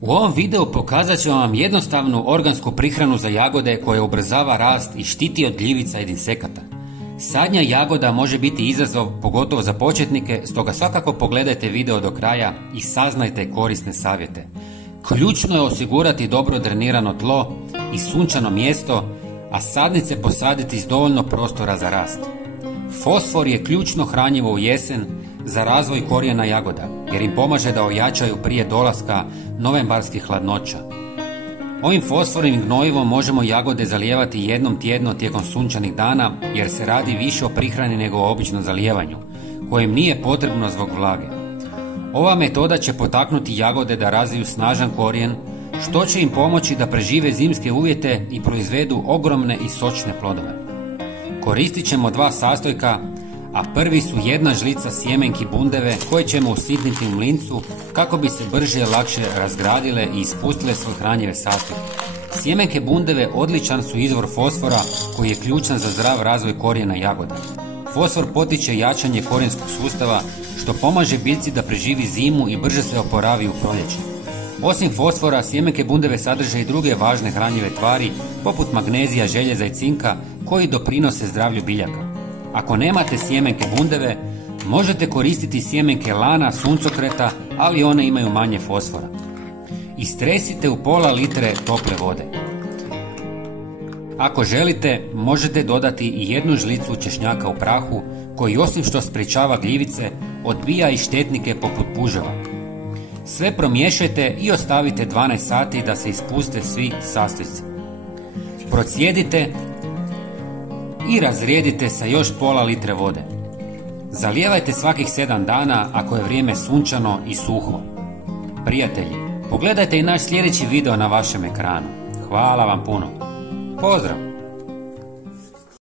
U ovom videu pokazat ću vam jednostavnu organsku prihranu za jagode koja ubrzava rast i štiti od gljivica i insekata. Sadnja jagoda može biti izazov, pogotovo za početnike, stoga svakako pogledajte video do kraja i saznajte korisne savjete. Ključno je osigurati dobro drenirano tlo i sunčano mjesto, a sadnice posaditi s dovoljno prostora za rast. Fosfor je ključno hranjivo u jesen za razvoj korijena jagoda, jer im pomaže da ojačaju prije dolaska novembarskih hladnoća. Ovim fosfornim gnojivom možemo jagode zalijevati jednom tjedno tijekom sunčanih dana, jer se radi više o prihrani nego o običnom zalijevanju, kojem nije potrebno zbog vlage. Ova metoda će potaknuti jagode da razviju snažan korijen, što će im pomoći da prežive zimske uvjete i proizvedu ogromne i sočne plodove. Koristit ćemo dva sastojka, a prvi su jedna žlica sjemenki bundeve koje ćemo usitniti u mlincu kako bi se brže i lakše razgradile i ispustile svoje hranjive sastojke. Sjemenke bundeve odličan su izvor fosfora koji je ključan za zdrav razvoj korijena jagoda. Fosfor potiče jačanje korijenskog sustava, što pomaže biljci da preživi zimu i brže se oporavi u proljeće. Osim fosfora, sjemenke bundeve sadrže i druge važne hranjive tvari poput magnezija, željeza i cinka koji doprinose zdravlju biljaka. Ako nemate sjemenke bundeve, možete koristiti sjemenke lana, suncokreta, ali one imaju manje fosfora. Istresite u pola litre tople vode. Ako želite, možete dodati i jednu žlicu češnjaka u prahu, koji osim što sprječava gljivice, odbija i štetnike poput puževa. Sve promiješajte i ostavite 12 sati da se ispuste svi sastojci. Procijedite i razrijedite sa još pola litre vode. Zalijevajte svakih 7 dana ako je vrijeme sunčano i suho. Prijatelji, pogledajte i naš sljedeći video na vašem ekranu. Hvala vam puno. Pozdrav!